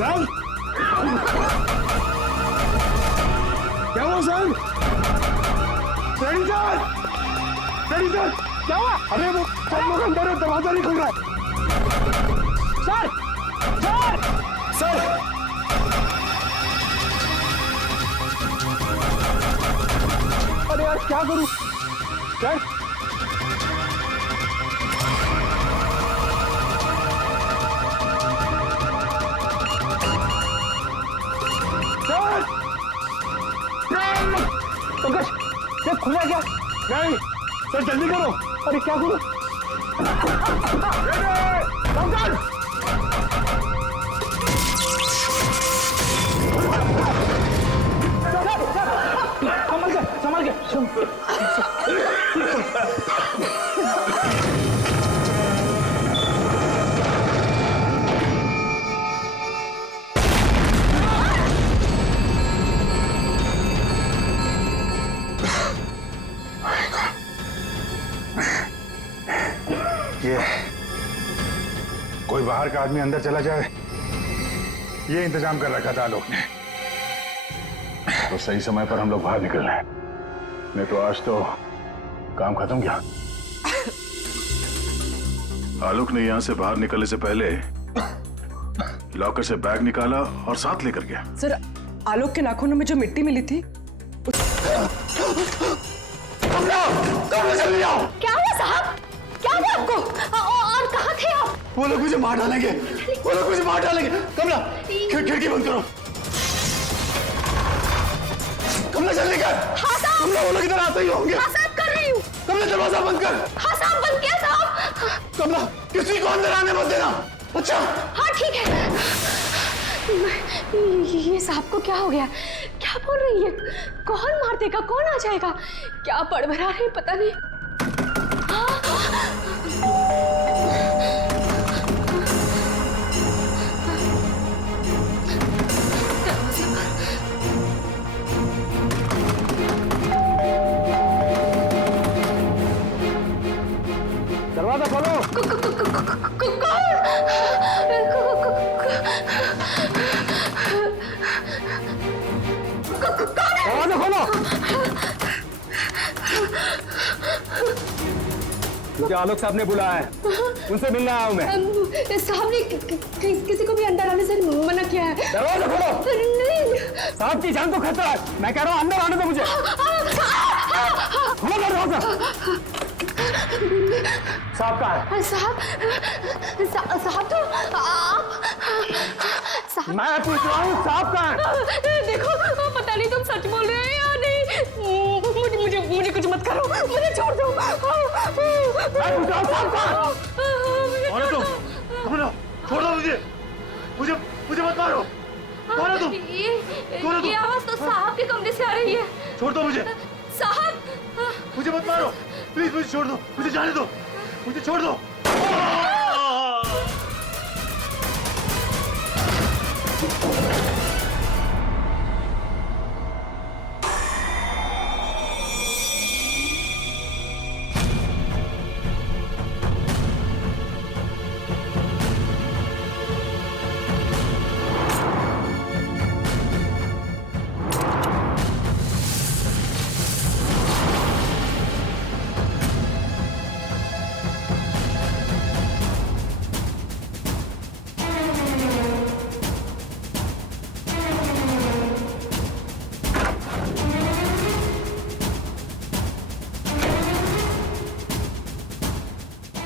Sir क्या हुआ sir? Ready sir, ready sir, क्या हुआ? अरे वो सब लोग अंदर है, दरवाजा नहीं खुल रहा है। सर सर सर अरे यार क्या करूं सर? पंकज ये खुला क्या? नहीं सर जल्दी करो। अरे क्या करो? पंकज संभल के ये कोई बाहर का आदमी अंदर चला जाए, ये इंतजाम कर रखा था आलोक ने। तो सही समय पर हम लोग बाहर निकल रहे हैं, नहीं तो आज तो काम खत्म गया। आलोक ने यहां से बाहर निकलने से पहले लॉकर से बैग निकाला और साथ लेकर गया। सर आलोक के नाखूनों में जो मिट्टी मिली थी क्या हुआ साहब? क्या हुआ आपको? और कहाँ थे आप? वो लोग मुझे मार डालेंगे, वो लोग मुझे मार डालेंगे। कमला खिड़की बंद करो। कमला जल्दी कर। हाँ साहब। कमला वो लोग इधर आते ही होंगे। हाँ साहब कर रही हूँ। कमला दरवाजा बंद कर। हाँ साहब बंद किया साहब। कमला किसी को अंदर आने मत देना। अच्छा हाँ ठीक है। ये साहब को क्या हो गया? क्या बोल रही है? कौन मार देगा? कौन आ जाएगा? क्या बड़बड़ा रहे पता नहीं। दरवाजा खोलो। दरवाजा खोलो। मुझे आलोक साहब ने बुलाया है, उनसे मिलना आया हूं मैं। साहब ने किसी को भी अंदर आने से मना किया है। दरवाजा खोलो। नहीं साहब की जान को खतरा है, मैं कह रहा हूं अंदर आने दो मुझे। खोलो दरवाजा। साहब कहाँ है? साहब तो आप साहब। मैं पूछ रहा हूँ साहब कहाँ है? देखो पता नहीं तुम सच बोल रहे हो या नहीं। मुझे कुछ मत करो, मुझे छोड़ दो। मैं पूछ रहा हूँ साहब कहाँ है? कौन है तुम? कमला छोड़ दो मुझे, मुझे मत मारो। कौन है तुम? ये आवाज तो साहब के कमरे से आ रही है। छोड़ दो मुझे। साहब मुझे मत मारो प्लीज, मुझे छोड़ दो, मुझे जाने दो, मुझे छोड़ दो।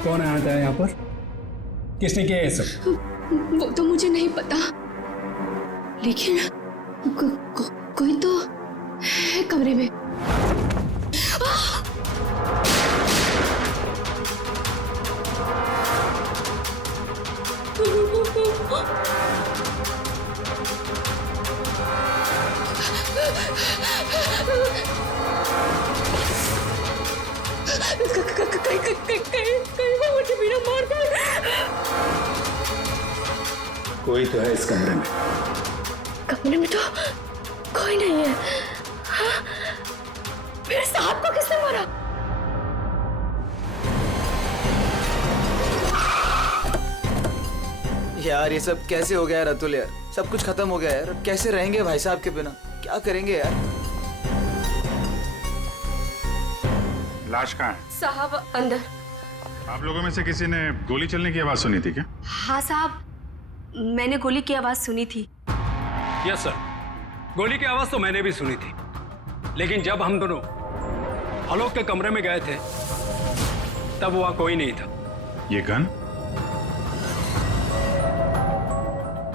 कौन आया था यहाँ पर? किसने किया ये सब? वो तो मुझे नहीं पता, लेकिन कोई तो है कमरे में। कहीं वो मुझे बिना मार दे। कोई तो है इस कमरे में। कमरे में तो कोई नहीं है। हाँ? फिर साहब को किसने मारा? यार ये सब कैसे हो गया यार अतुल यार, सब कुछ खत्म हो गया यार। अब कैसे रहेंगे भाई साहब के बिना, क्या करेंगे यार? लाश कहाँ है? साहब अंदर। आप लोगों में से किसी ने गोली चलने की आवाज सुनी थी क्या? हाँ साहब, मैंने गोली की आवाज सुनी थी। यस सर, गोली की आवाज तो मैंने भी सुनी थी, लेकिन जब हम दोनों आलोक के कमरे में गए थे तब वहां कोई नहीं था। ये गन?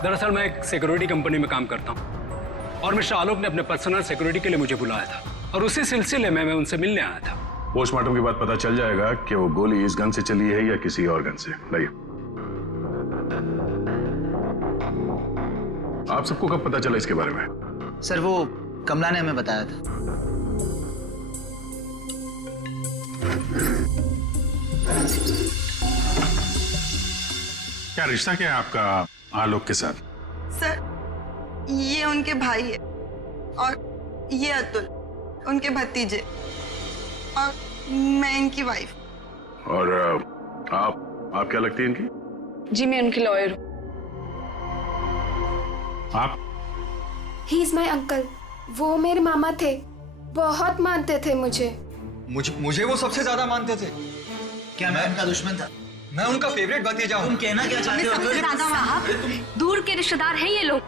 दरअसल मैं एक सिक्योरिटी कंपनी में काम करता हूं और मिस्टर आलोक ने अपने पर्सनल सिक्योरिटी के लिए मुझे बुलाया था और उसी सिलसिले में मैं उनसे मिलने आया था। पोस्टमार्टम के बाद पता चल जाएगा कि वो गोली इस गन से चली है या किसी और गन से। लाइए। आप सबको कब पता चला इसके बारे में? सर वो कमला ने हमें बताया था। क्या रिश्ता क्या है आपका आलोक के साथ? सर ये उनके भाई है और ये अतुल उनके भतीजे और मैं इनकी वाइफ। और आप क्या लगती है इनकी? जी मैं उनकी लॉयर हूँ। आप? He is my uncle. वो मेरे मामा थे, बहुत मानते थे मुझे। मुझे वो सबसे ज्यादा मानते थे। क्या मैं उनका दुश्मन था? मैं उनका फेवरेट भतीजा हूँ। तुम कहना क्या चाहते हो? साहब दूर के रिश्तेदार हैं ये लोग।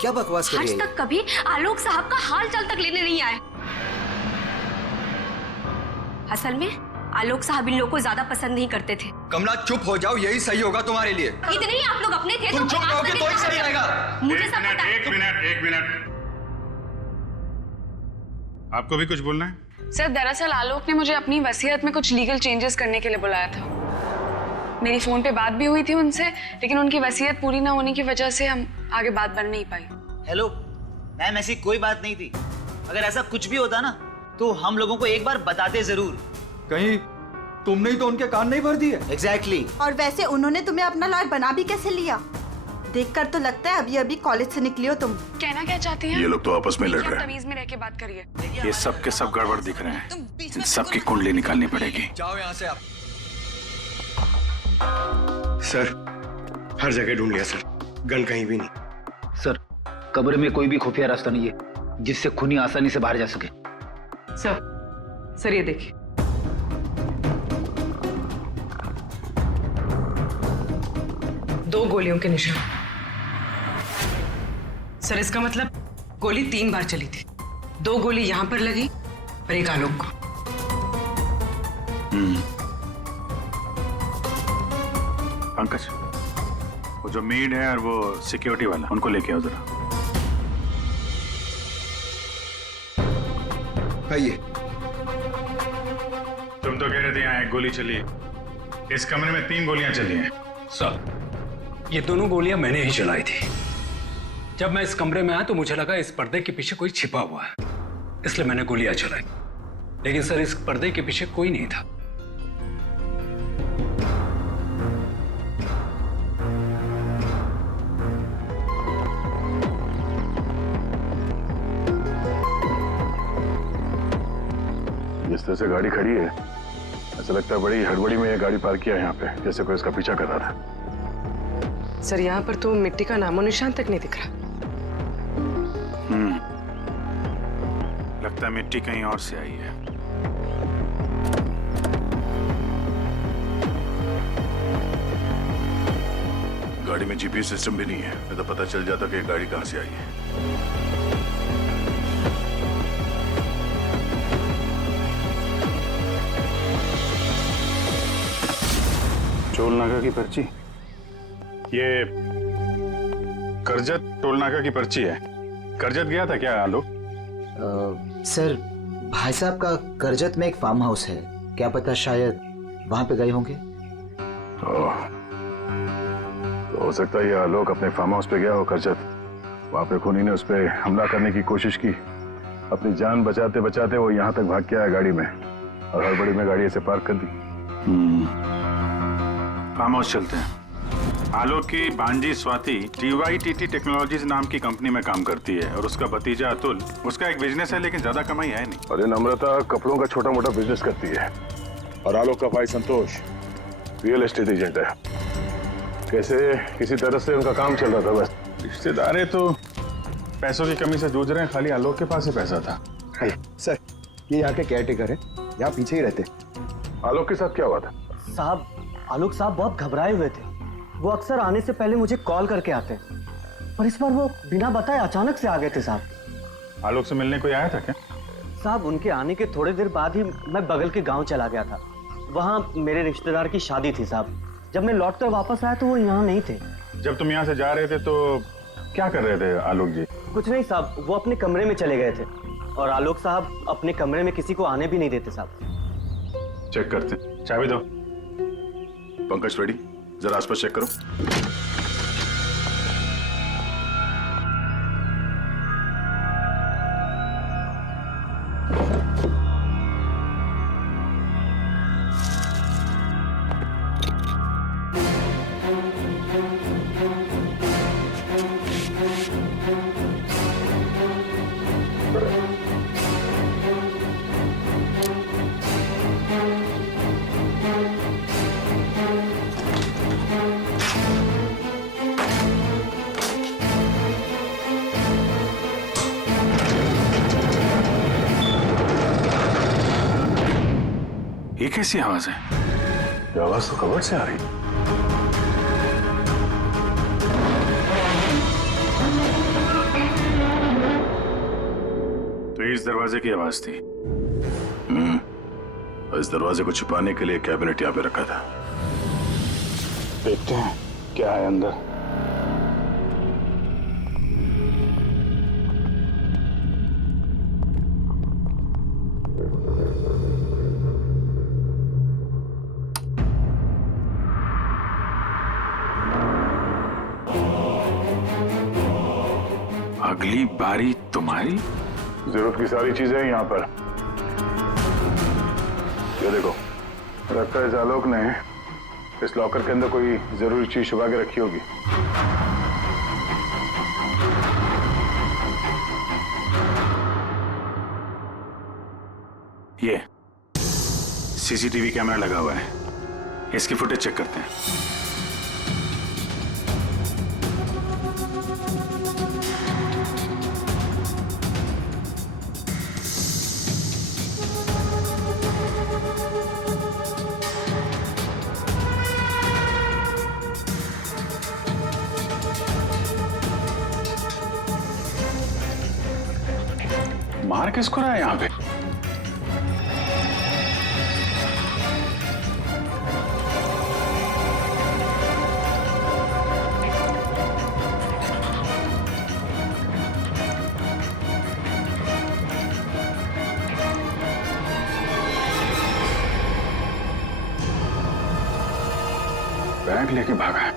क्या बकवास कर रही आज है? तक कभी आलोक साहब का हाल चाल तक लेने नहीं आए। असल में आलोक साहब इन लोगों को ज्यादा पसंद नहीं करते थे। कमला चुप हो जाओ, यही सही होगा तुम्हारे लिए। इतने ही आप लोग अपने थे तुम तो चुप बर्दाश्त रहोगे तो ही करके सही रहेगा। मुझे सब पता है। एक मिनट। आपको भी कुछ बोलना है? सर दरअसल आलोक ने मुझे अपनी वसीयत में कुछ लीगल चेंजेस करने के लिए बुलाया था। मेरी फोन पे बात भी हुई थी उनसे, लेकिन उनकी वसीयत पूरी ना होने की वजह से हम आगे बात बढ़ नहीं पाई। हेलो मैम, ऐसी कोई बात नहीं थी। अगर ऐसा कुछ भी होता ना तो हम लोगों को एक बार बताते जरूर। कहीं तुमने ही तो उनके कान नहीं भर दिए? एग्जैक्टली। और वैसे उन्होंने तुम्हें अपना लॉयर बना भी कैसे लिया? देखकर तो लगता है अभी अभी कॉलेज से निकली हो तुम। कहना क्या चाहती हैं? ये लोग तो आपस में लड़ रहे हैं। तमीज में रह के बात करिए। ये सब के सब गड़बड़ दिख रहे हैं। इन सबकी कुंडली निकालनी पड़ेगी। जाओ यहाँ से आप। सर हर जगह ढूंढ लिया सर, गन कहीं भी नहीं। सर कब्र में कोई भी खुफिया रास्ता नहीं है जिससे खूनी आसानी से बाहर जा सके। सर ये देखिए, दो गोलियों के निशान। सर इसका मतलब गोली 3 बार चली थी। 2 गोली यहां पर लगी और एक आलोक को। पंकज, वो जो मेड है और वो सिक्योरिटी वाला, उनको लेके आओ जरा। आइए। तुम तो कह रहे थे यहाँ एक गोली चली है, इस कमरे में 3 गोलियां चली हैं। सर ये दोनों गोलियां मैंने ही चलाई थी। जब मैं इस कमरे में आया तो मुझे लगा इस पर्दे के पीछे कोई छिपा हुआ है, इसलिए मैंने गोलियां चलाई। लेकिन सर इस पर्दे के पीछे कोई नहीं था। जिस तरह से गाड़ी खड़ी है, ऐसा लगता है बड़ी हड़बड़ी में ये गाड़ी पार्क किया है यहाँ पे, जैसे कोई इसका पीछा कर रहा था। सर यहाँ पर तो मिट्टी का नामो निशान तक नहीं दिख रहा। लगता है मिट्टी कहीं और से आई है। गाड़ी में जीपीएस सिस्टम भी नहीं है, नहीं तो पता चल जाता कि गाड़ी कहां से आई है। टोल नाका की पर्ची, ये करजत टोल नाका की पर्ची है। करजत गया था क्या आलोक? सर भाई साहब का करजत में एक फार्म हाउस है, क्या पता शायद वहां पे गए होंगे। तो हो सकता है ये आलोक अपने फार्म हाउस पे गया हो करजत। वहां पे खूनी ने उस पर हमला करने की कोशिश की, अपनी जान बचाते बचाते वो यहाँ तक भाग के आया गाड़ी में और हड़बड़ी में गाड़ी ऐसे पार्क कर दी। फार्म हाउस चलते हैं। आलोक की भांजी स्वाति TYTT टेक्नोलॉजीज नाम की कंपनी में काम करती है और उसका भतीजा अतुल, उसका एक बिजनेस है लेकिन ज्यादा कमाई है नहीं। और ये नम्रता कपड़ों का छोटा मोटा बिजनेस करती है और आलोक का भाई संतोष रियल एस्टेट एजेंट है। कैसे किसी तरह से उनका काम चल रहा था बस। रिश्तेदार तो पैसों की कमी से जूझ रहे हैं, खाली आलोक के पास ही पैसा था। सर, ये यहाँ के केयरटेकर है, यहाँ पीछे ही रहते। आलोक के साथ क्या हुआ था? साहब, आलोक साहब बहुत घबराए हुए थे। वो अक्सर आने से पहले मुझे कॉल करके आते, पर इस बार वो बिना बताए अचानक से आ गए थे साहब। आलोक से मिलने कोई आया था क्या? साहब, उनके आने के थोड़ी देर बाद ही मैं बगल के गांव चला गया था। वहाँ मेरे रिश्तेदार की शादी थी साहब। जब मैं लौटकर वापस आया तो वो यहाँ नहीं थे। जब तुम यहाँ से जा रहे थे तो क्या कर रहे थे आलोक जी? कुछ नहीं साहब, वो अपने कमरे में चले गए थे और आलोक साहब अपने कमरे में किसी को आने भी नहीं देते साहब। चेक करते, चाबी दो। पंकज रेडी, जरा आसपास चेक करो। ये कैसी आवाज है? ये आवाज तो कबर्ड से आ रही। तो इस दरवाजे की आवाज थी। इस दरवाजे को छुपाने के लिए कैबिनेट यहाँ पे रखा था। देखते हैं क्या है अंदर। अगली बारी तुम्हारी। जरूरत की सारी चीजें हैं यहाँ पर। ये देखो, लगता है इस आलोक ने इस लॉकर के अंदर कोई जरूरी चीज छुपा के रखी होगी। ये सीसीटीवी कैमरा लगा हुआ है, इसकी फुटेज चेक करते हैं। मार किसको रहा है यहाँ पे? बैग लेके भागा है।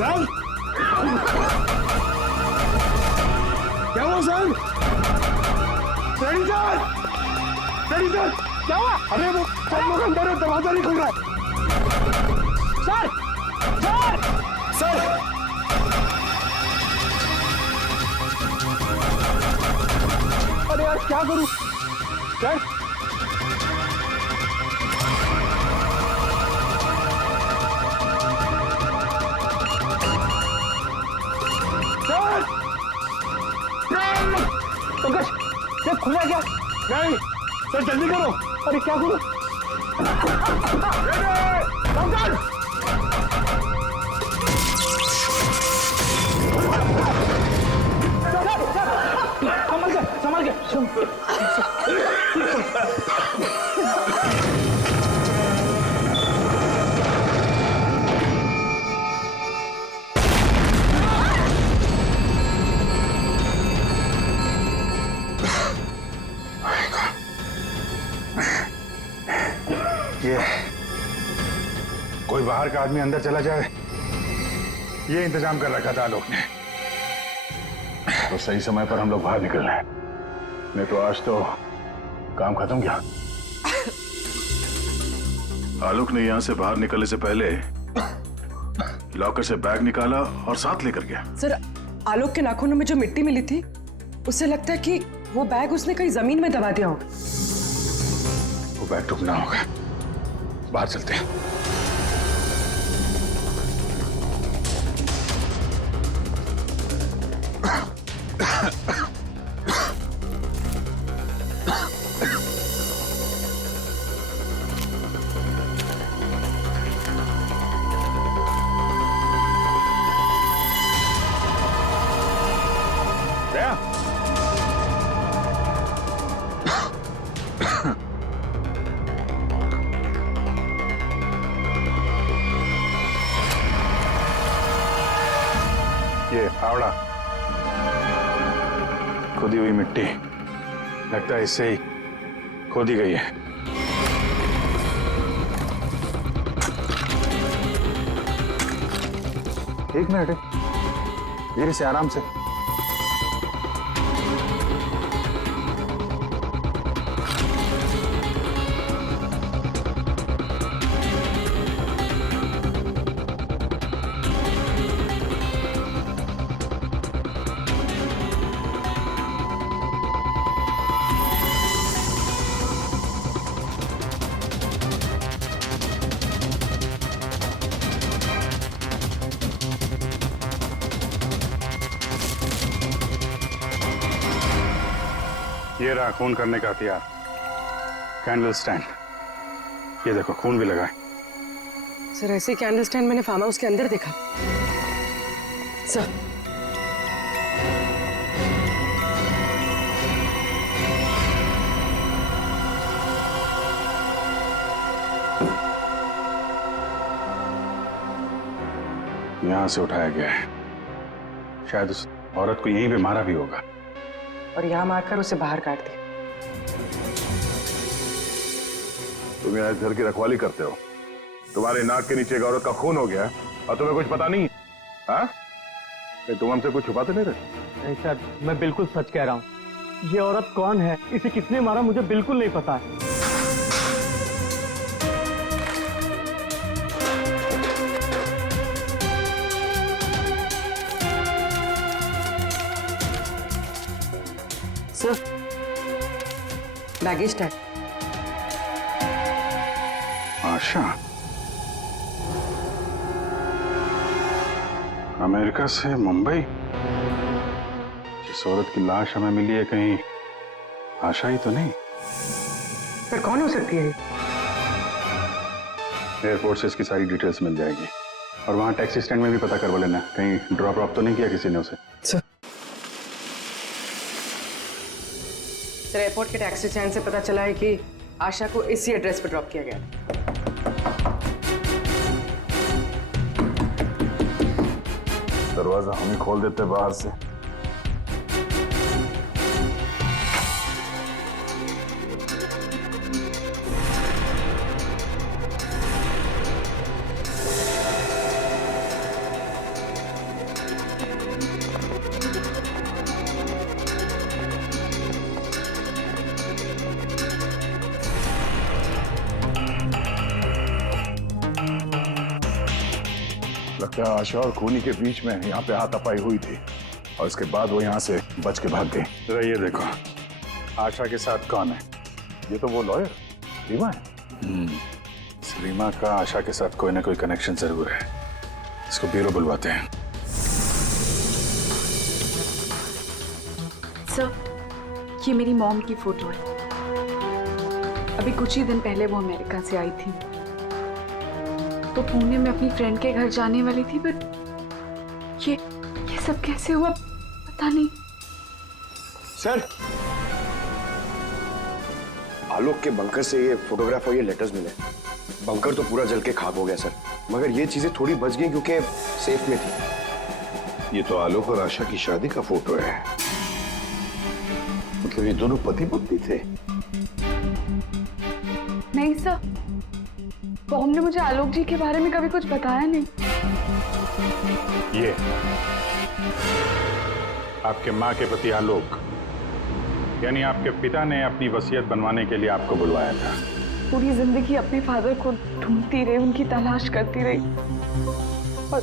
सर, क्या हुआ sir? Ready sir, ready sir, क्या हुआ? अरे वो सब लोग अंदर है, दरवाजा नहीं खुल रहा है। सर, सर, सर, अरे यार क्या करूं? सर, पंकज, ये खुला क्या? नहीं सर, जल्दी करो। अरे क्या करो? पंकज, संभल के, संभल के। ये कोई बाहर का आदमी अंदर चला जाए, ये इंतजाम कर रखा था आलोक ने। तो सही समय पर हम लोग बाहर निकल रहे हैं, नहीं तो आज तो काम खत्म गया। आलोक ने यहाँ से बाहर निकलने से पहले लॉकर से बैग निकाला और साथ लेकर गया। सर, आलोक के नाखूनों में जो मिट्टी मिली थी, उससे लगता है कि वो बैग उसने कहीं जमीन में दबा दिया होगा। वो बैग टूटना होगा। बाहर चलते हैं। ये फावड़ा, खोदी हुई मिट्टी, लगता है इससे ही खोदी गई है। एक मिनट, धीरे से, आराम से। ये रहा खून करने का हथियार, कैंडल स्टैंड। ये देखो, खून भी लगा है। सर, ऐसे कैंडल स्टैंड मैंने फार्म हाउस के अंदर देखा। सर, यहां से उठाया गया है। शायद उस औरत को यहीं पे मारा भी होगा और यहाँ मारकर उसे बाहर काट दिया। तुम यहाँ इस घर की रखवाली करते हो, तुम्हारे नाक के नीचे एक औरत का खून हो गया और तुम्हें कुछ पता नहीं? हाँ? तुम हमसे कुछ छुपाते नहीं रहे? नहीं सर, मैं बिल्कुल सच कह रहा हूँ। ये औरत कौन है, इसे किसने मारा, मुझे बिल्कुल नहीं पता है। Sir, baggage tag. Asha America से मुंबई। जिस औरत की लाश हमें मिली है, कहीं आशा ही तो नहीं? फिर कौन हो सकती है? एयरपोर्ट से इसकी सारी डिटेल्स मिल जाएगी और वहां टैक्सी स्टैंड में भी पता करवा लेना, कहीं ड्रॉप ड्रॉप तो नहीं किया किसी ने उसे। सर, एयरपोर्ट के टैक्सी स्टैंड से पता चला है कि आशा को इसी एड्रेस पर ड्रॉप किया गया। दरवाजा हम ही खोल देते बाहर से। लगता है आशा और खूनी के बीच में यहाँ पे हाथापाई हुई थी और इसके बाद वो यहाँ से बच के भाग गई। जरा ये देखो, आशा के साथ कौन है? ये तो वो लॉयर रीमा है। रीमा का आशा के साथ कोई ना कोई कनेक्शन जरूर है। इसको ब्यूरो बुलवाते हैं। सर, ये मेरी मॉम की फोटो है। अभी कुछ ही दिन पहले वो अमेरिका से आई थी, तो पुणे में अपनी फ्रेंड के घर जाने वाली थी, बट ये सब कैसे हुआ पता नहीं। सर, आलोक के बंकर से ये फोटोग्राफ और ये लेटर्स मिले। बंकर तो पूरा जल के खाक हो गया सर, मगर ये चीजें थोड़ी बच गई क्योंकि सेफ में थी। ये तो आलोक और आशा की शादी का फोटो है। मतलब ये दोनों पति पत्नी थे? नहीं सर, बॉम ने मुझे आलोक जी के बारे में कभी कुछ बताया नहीं। ये आपके माँ के पति आलोक, यानी आपके पिता ने अपनी वसीयत बनवाने के लिए आपको बुलवाया था। पूरी जिंदगी अपने फादर को ढूंढती रही, उनकी तलाश करती रही, और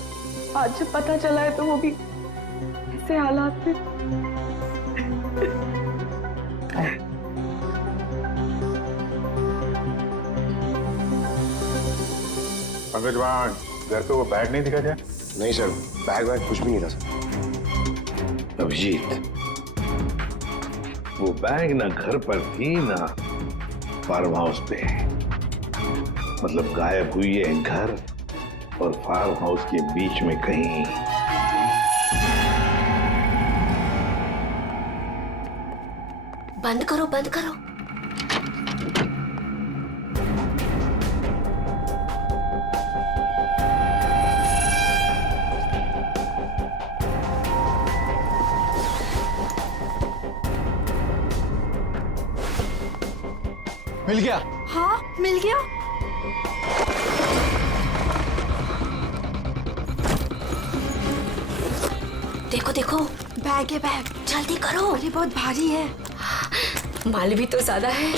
आज जब पता चला है तो वो भी ऐसे हालात में। पंकज, वहाँ घर पे वो बैग नहीं दिखा क्या? नहीं सर, बैग वैग कुछ भी नहीं था सर। अभिजीत, वो बैग ना घर पर थी ना फार्म हाउस पे। मतलब गायब हुई है घर और फार्म हाउस के बीच में कहीं। बंद करो, बंद करो। मिल गया? हाँ मिल गया। देखो देखो, बैग है बैग। जल्दी करो। ये बहुत भारी है। माल भी तो ज्यादा है।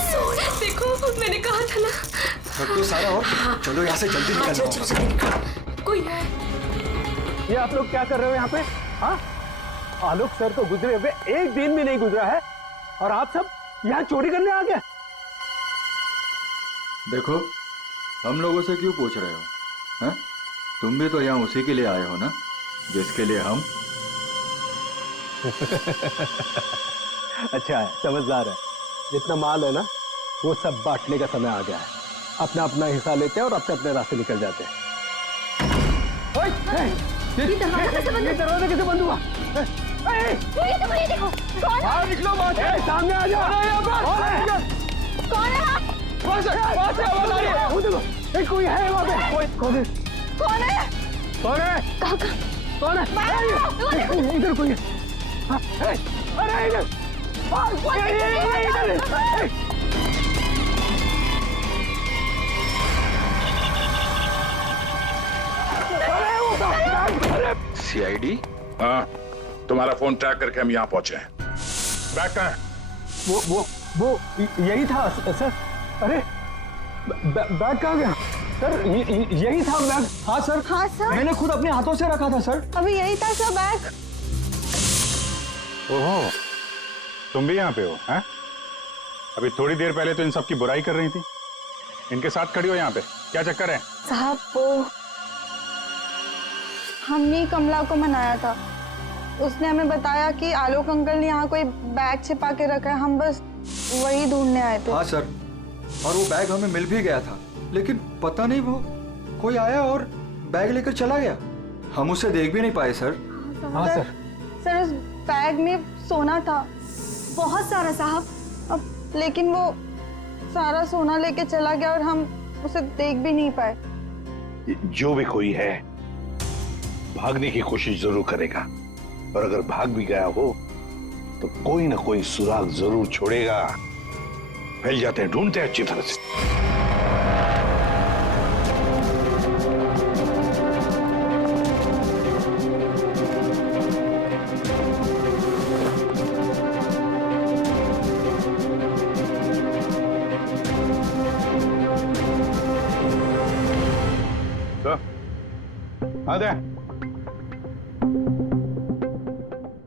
सोना, देखो मैंने कहा था ना। सब तो सारा और चलो यहाँ से जल्दी हाँ, निकलना चलो होगा। जल्दी निकलो। कोई है? ये आप लोग क्या कर रहे हो यहाँ पे? हाँ, आलोक सर तो गुजरे हुए एक दिन भी नहीं गुजरा है और आप सब यहाँ चोरी करने आ गए। देखो, हम लोगों से क्यों पूछ रहे हो? हैं? तुम भी तो यहाँ उसी के लिए आए हो ना, जिसके लिए हम। अच्छा है, समझदार है। जितना माल है ना, वो सब बांटने का समय आ गया है। अपना अपना हिस्सा लेते हैं और अपने अपने रास्ते निकल जाते हैं। ये दरवाजा कैसे बंद हुआ? ये देखो, कौन बाहर निकलो, सामने आ जाओ। कौन है? कोई है वहाँ पे? कौन है? कौन है? कौन है? कौन है? इधर कोई है। अरे इधर! सीआईडी? हाँ, तुम्हारा फोन ट्रैक करके हम यहाँ पहुंचे हैं। बैग कहाँ है? वो यही था सर। अरे बैग कहाँ गया सर? यही था बैग। हाँ सर। हाँ सर, मैंने खुद अपने हाथों से रखा था सर। अभी यही था सर बैग। ओहो, तुम भी यहाँ पे हो? हैं? अभी थोड़ी देर पहले तो इन सब की बुराई कर रही थी, इनके साथ खड़ी हो यहाँ पे, क्या चक्कर है? साहब, वो हमने कमला को मनाया था। उसने हमें बताया कि आलोक अंकल ने यहाँ कोई बैग छिपा के रखा है। हम बस वही ढूंढने आए थे। हाँ सर, और वो बैग हमें मिल भी गया था, लेकिन पता नहीं वो कोई आया और बैग लेकर चला गया। हम उसे देख भी नहीं पाए सर। हाँ सर। सर, उस बैग में सोना था, बहुत सारा साहब। अब लेकिन वो सारा सोना लेके चला गया और हम उसे देख भी नहीं पाए। जो भी कोई है भागने की कोशिश जरूर करेगा, और अगर भाग भी गया हो तो कोई ना कोई सुराग जरूर छोड़ेगा। फैल जाते हैं, ढूंढते हैं अच्छी तरह से। आ दे।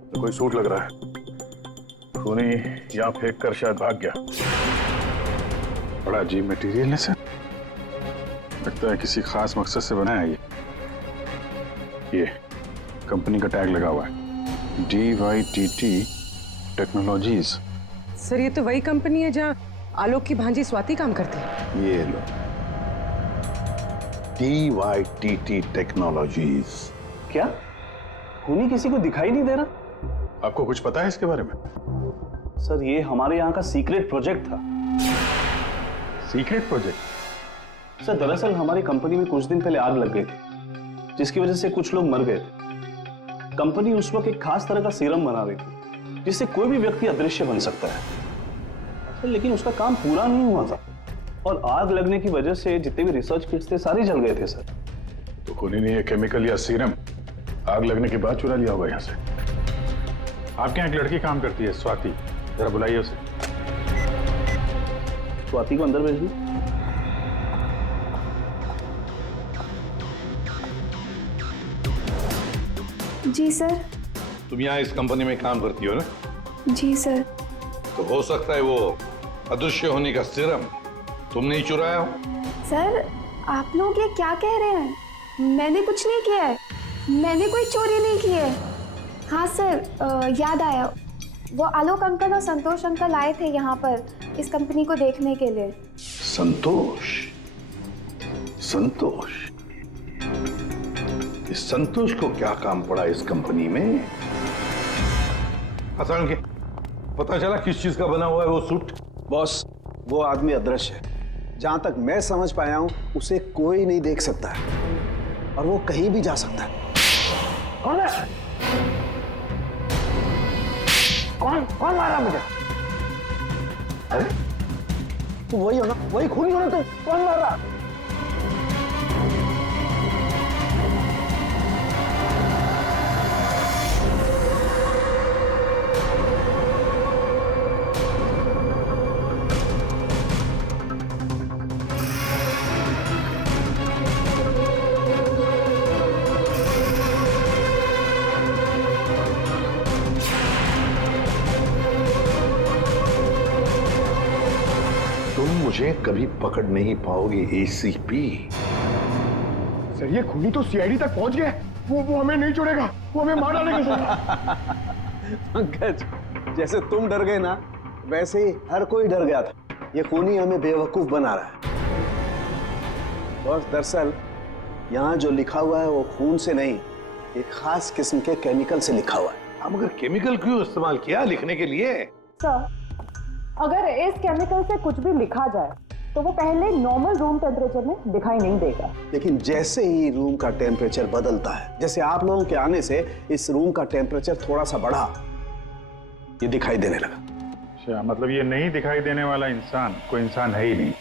तो कोई सूट लग रहा है, खूनी यहाँ फेंक कर शायद भाग गया। बड़ा अजीब मटेरियल है सर, लगता है किसी खास मकसद से बना है ये कंपनी का टैग लगा हुआ है, DYTT टेक्नोलॉजीज। सर, ये तो वही कंपनी है जहाँ आलोक की भांजी स्वाति काम करती है। ये लो, DYTT टेक्नोलॉजीज। क्या खूनी किसी को दिखाई नहीं दे रहा? आपको कुछ पता है इसके बारे में? सर, ये हमारे यहाँ का सीक्रेट प्रोजेक्ट था। Secret project? सर, दरअसल हमारी कंपनी में कुछ दिन पहले आग लग गई थी, जिसकी वजह से कुछ लोग मर गए थे। कंपनी उस वक्त एक खास तरह का सीरम बना रही थी, जिससे कोई भी व्यक्ति अदृश्य बन सकता है। सर, लेकिन उसका काम पूरा नहीं हुआ था और आग लगने की वजह से जितने भी रिसर्च किट्स थे सारे जल गए थे सर। तो खूनी ने ये केमिकल या सीरम आग लगने के बाद चुरा लिया होगा यहाँ से। आपके यहाँ एक लड़की काम करती है, स्वाति, जरा बुलाइए उसे। स्वाति को अंदर भेज दो। जी सर। तुम यहाँ इस कंपनी में काम करती हो ना? जी सर। तो हो सकता है वो अदृश्य होने का सीरम तुमने ही चुराया हो। सर आप लोग ये क्या कह रहे हैं? मैंने कुछ नहीं किया है, मैंने कोई चोरी नहीं की है। हाँ सर, याद आया, वो आलोक अंकल और संतोष अंकल आए थे यहाँ पर इस कंपनी को देखने के लिए। संतोष? संतोष? इस संतोष को क्या काम पड़ा इस कंपनी में? अचानक के पता चला किस चीज का बना हुआ है वो सूट? बॉस, वो आदमी अदृश्य है। जहां तक मैं समझ पाया हूं, उसे कोई नहीं देख सकता है और वो कहीं भी जा सकता है। कौन है? कौन मारा मुझे? अरे तू वही हो ना, वही खूनी हो ना तू? कौन मार रहा? मुझे कभी पकड़ नहीं पाओगे एसीपी। सर ये खूनी तो सीआईडी तक पहुंच गए। वो हमें नहीं छोड़ेगा, वो हमें मार डालेगा सर। पंकज, जैसे तुम डर गए ना, वैसे ही हर कोई डर गया था। ये खूनी हमें बेवकूफ बना रहा है। बस दरअसल यहाँ जो लिखा हुआ है वो खून से नहीं, एक खास किस्म के केमिकल से लिखा हुआ है। हम अगर केमिकल क्यों इस्तेमाल किया लिखने के लिए? सर, अगर इस केमिकल से कुछ भी लिखा जाए तो वो पहले नॉर्मल रूम टेम्परेचर में दिखाई नहीं देगा। लेकिन जैसे ही रूम का टेम्परेचर बदलता है, जैसे आप लोगों के आने से इस रूम का टेम्परेचर थोड़ा सा बढ़ा, ये दिखाई देने लगा। अच्छा, मतलब ये नहीं दिखाई देने वाला इंसान कोई इंसान है ही नहीं,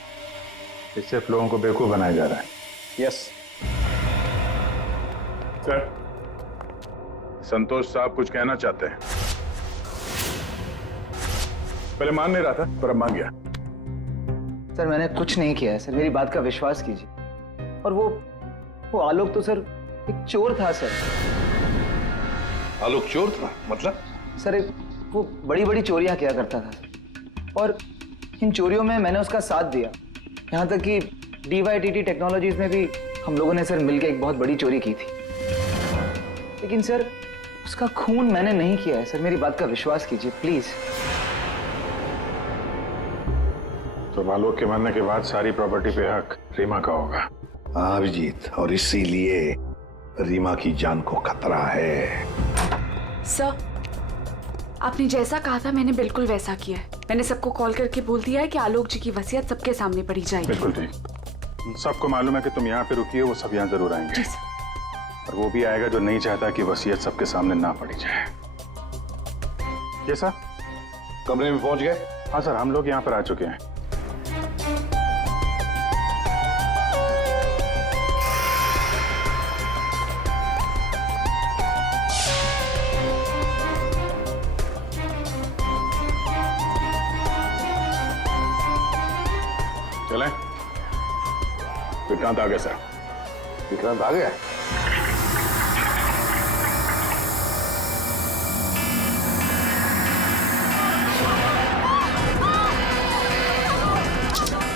इस सिर्फ लोगों को बेवकूफ बनाया जा रहा है। यस सर, संतोष साहब कुछ कहना चाहते हैं। पहले मान नहीं रहा था पर अब मान गया। सर मैंने कुछ नहीं किया है सर, मेरी बात का विश्वास कीजिए। और वो आलोक तो सर एक चोर था सर। आलोक चोर था? मतलब? सर वो बड़ी बड़ी चोरियां किया करता था और इन चोरियों में मैंने उसका साथ दिया। यहाँ तक कि DYTT टेक्नोलॉजीज में भी हम लोगों ने सर मिलकर एक बहुत बड़ी चोरी की थी। लेकिन सर उसका खून मैंने नहीं किया है सर, मेरी बात का विश्वास कीजिए प्लीज। तो आलोक के मरने के बाद सारी प्रॉपर्टी पे हक रीमा का होगा। हाँ अभिजीत, और इसीलिए रीमा की जान को खतरा है। सर, आपने जैसा कहा था मैंने बिल्कुल वैसा किया है। मैंने सबको कॉल करके बोल दिया है कि आलोक जी की वसीयत सबके सामने पड़ी जाएगी। बिल्कुल ठीक। सबको मालूम है कि तुम यहाँ पे रुकी हो, वो सब यहाँ जरूर आएंगे। जी सर। और वो भी आएगा जो नहीं चाहता कि वसीयत सबके सामने ना पड़ी जाए। ये सर, कमरे में पहुंच गए? हाँ सर, हम लोग यहाँ पर आ चुके हैं। चलें? विक्रांत आ गया सर। विक्रांत आ गया?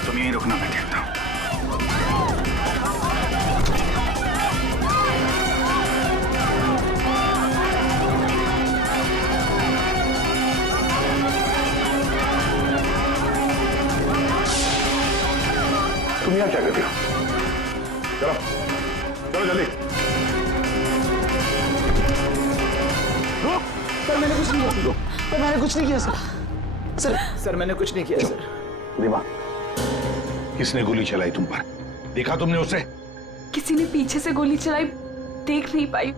तुम यहीं रुकना, मैं देखता हूँ। तुम यहाँ क्या करते हो? चलो चलो जल्दी। सर मैंने कुछ नहीं किया। सर मैंने कुछ नहीं किया सर। सर मैंने कुछ नहीं किया सर। रीमा, किसने गोली चलाई तुम पर? देखा तुमने उसे? किसी ने पीछे से गोली चलाई, देख नहीं पाई।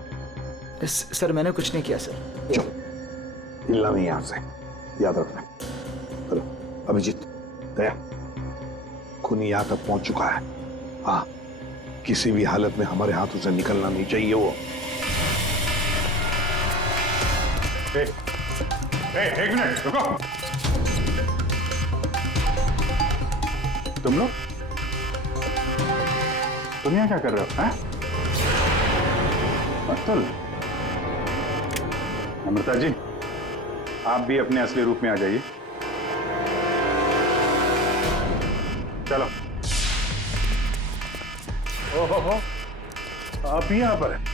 सर मैंने कुछ नहीं किया सर। चुप, हिलना नहीं यहाँ से, याद रखना। चलो अभिजीत, दया, खूनी यहाँ तक पहुंच चुका है। हाँ, किसी भी हालत में हमारे हाथों से निकलना नहीं चाहिए वो। एक मिनट रुको। तुम लोग तुम यहाँ क्या कर रहे हो? हैं? अतुल, अमृता जी, आप भी अपने असली रूप में आ जाइए। चलो। ओहो, आप भी यहाँ पर हैं।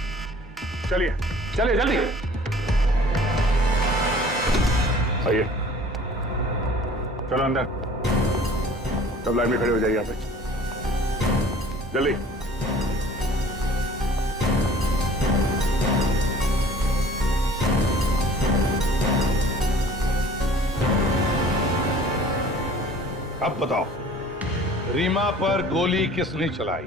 चलिए चलिए जल्दी आइए। चलो अंदर, सब लाइन में खड़े हो जाइए यहाँ पे, जल्दी। अब बताओ, रीमा पर गोली किसने चलाई?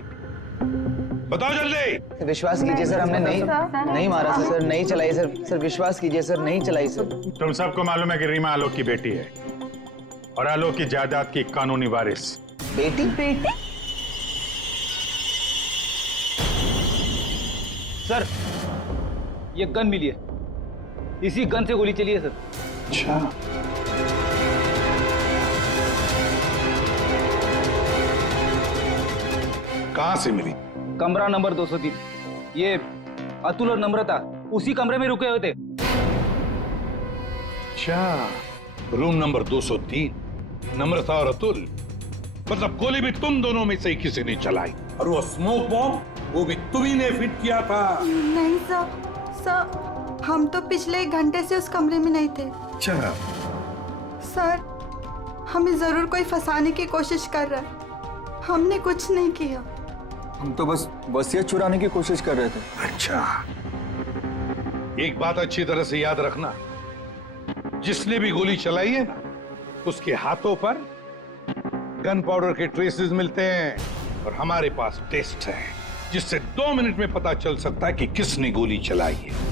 बताओ जल्दी। विश्वास कीजिए सर, हमने नहीं मारा सर, नहीं चलाई सर, विश्वास कीजिए सर, नहीं चलाई सर। तुम सबको मालूम है कि रीमा आलोक की बेटी है और आलोक की जायदाद की कानूनी वारिस। बेटी? सर, ये गन मिली है, इसी गन से गोली चली है सर। अच्छा, कहां से मिली? कमरा नंबर 203। ये अतुल और नम्रता उसी कमरे में रुके हुए थे। अच्छा, रूम नंबर 203, नम्रता और अतुल। मतलब गोली भी तुम दोनों में से ही किसी ने चलाई, और वो स्मोक बॉम्ब वो भी तुम्ही ने फिट किया था। नहीं सर, हम तो पिछले 1 घंटे से उस कमरे में नहीं थे। अच्छा सर, हमें जरूर कोई फंसाने की कोशिश कर रहा है, हमने कुछ नहीं किया। हम तो बस वसीयत चुराने की कोशिश कर रहे थे। अच्छा, एक बात अच्छी तरह से याद रखना, जिसने भी गोली चलाई है ना, उसके हाथों पर गन पाउडर के ट्रेसेस मिलते हैं, और हमारे पास टेस्ट है जिससे 2 मिनट में पता चल सकता है कि किसने गोली चलाई है।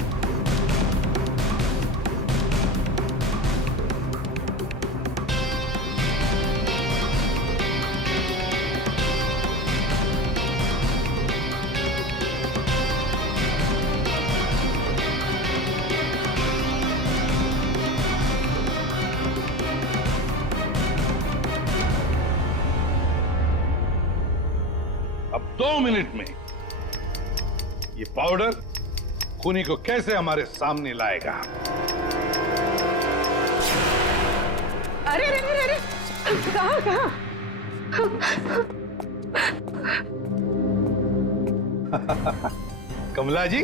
अब 2 मिनट में ये पाउडर खूनी को कैसे हमारे सामने लाएगा? अरे अरे अरे अरे, कहाँ? कमला जी,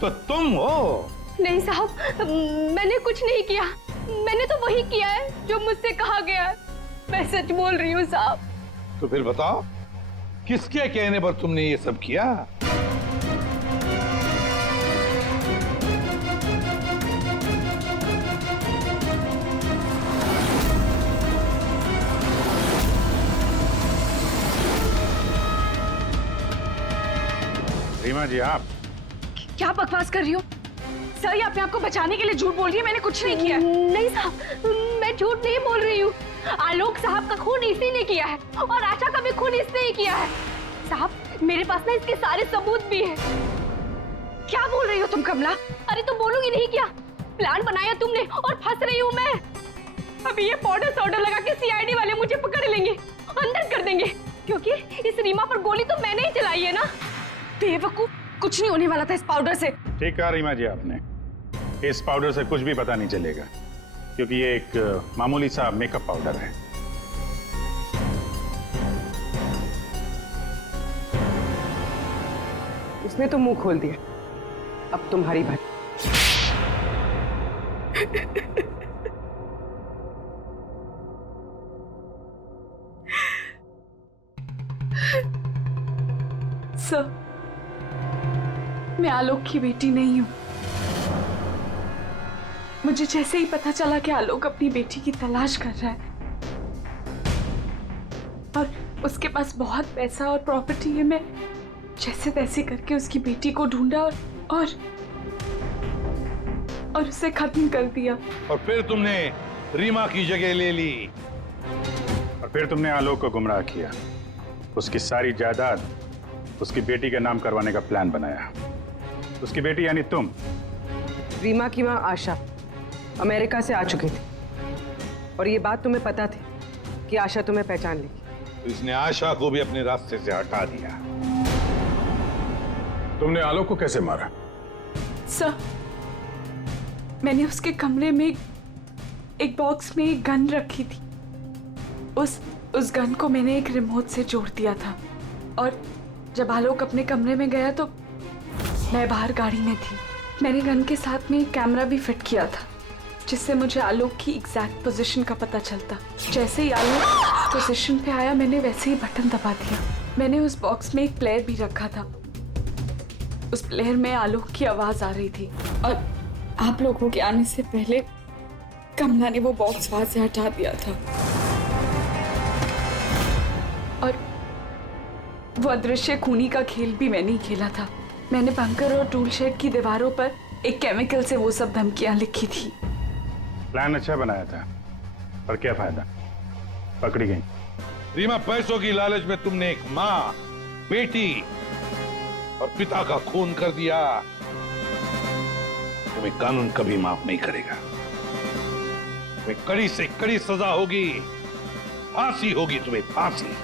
तो तुम हो? नहीं साहब, मैंने कुछ नहीं किया, मैंने तो वही किया है जो मुझसे कहा गया है। मैं सच बोल रही हूँ साहब। तो फिर बताओ, किसके कहने पर तुमने ये सब किया? रीमा जी, आप क्या बकवास कर रही हो? सर, ये अपने आप को बचाने के लिए झूठ बोल रही है, मैंने कुछ नहीं किया। नहीं साहब, मैं झूठ नहीं बोल रही हूँ। आलोक साहब का खून इसी ने किया है, और आशा का भी खून इसने ही किया है। साहब, मेरे पास ना इसके सारे सबूत भी हैं। क्या बोल रही हो तुम कमला? अरे तो बोलूंगी नहीं क्या? प्लान बनाया तुमने और फंस रही हूँ मैं। अभी ये पाउडर लगा के सीआईडी वाले मुझे पकड़ लेंगे, अंदर कर देंगे, क्योंकि इस रीमा पर गोली तो मैंने ही चलाई है ना। बेवकूफ, कुछ नहीं होने वाला था इस पाउडर से। ठीक कहा रीमा जी आपने, इस पाउडर से कुछ भी पता नहीं चलेगा, क्योंकि ये एक मामूली सा मेकअप पाउडर है। उसने तो मुंह खोल दिया, अब तुम्हारी बात। सर, मैं आलोक की बेटी नहीं हूं। मुझे जैसे ही पता चला कि आलोक अपनी बेटी की तलाश कर रहा है और उसके पास बहुत पैसा और प्रॉपर्टी है, मैं जैसे तैसे करके उसकी बेटी को ढूंढा और उसे खत्म कर दिया। और फिर तुमने रीमा की जगह ले ली, और फिर तुमने आलोक को गुमराह किया, उसकी सारी जायदाद उसकी बेटी के नाम करवाने का प्लान बनाया। उसकी बेटी यानी तुम। रीमा की मां आशा अमेरिका से आ चुकी थी, और ये बात तुम्हें पता थी कि आशा तुम्हें पहचान लेगी, तो इसने आशा को भी अपने रास्ते से हटा दिया। तुमने आलोक को कैसे मारा? सर, मैंने उसके कमरे में एक बॉक्स में एक गन रखी थी। उस गन को मैंने एक रिमोट से जोड़ दिया था और जब आलोक अपने कमरे में गया तो मैं बाहर गाड़ी में थी। मैंने गन के साथ में एक कैमरा भी फिट किया था जिससे मुझे आलोक की एग्जैक्ट पोजीशन का पता चलता। जैसे ही आलोक पोजीशन पे आया मैंने वैसे ही बटन दबा दिया। मैंने उस बॉक्स में एक प्लेयर भी रखा था। उस प्लेयर में आलोक की आवाज आ रही थी और आप लोगों के आने से पहले कमला ने वो बॉक्स वहां से हटा दिया था और वो अदृश्य खूनी का खेल भी मैंने ही खेला था। मैंने बंकर और टूल शेड की दीवारों पर एक केमिकल से वो सब धमकियां लिखी थी। प्लान अच्छा बनाया था, पर क्या फायदा, पकड़ी गई। रीमा, पैसों की लालच में तुमने एक माँ, बेटी और पिता का खून कर दिया। तुम्हें कानून कभी माफ नहीं करेगा। तुम्हें कड़ी से कड़ी सजा होगी, फांसी होगी तुम्हें, फांसी।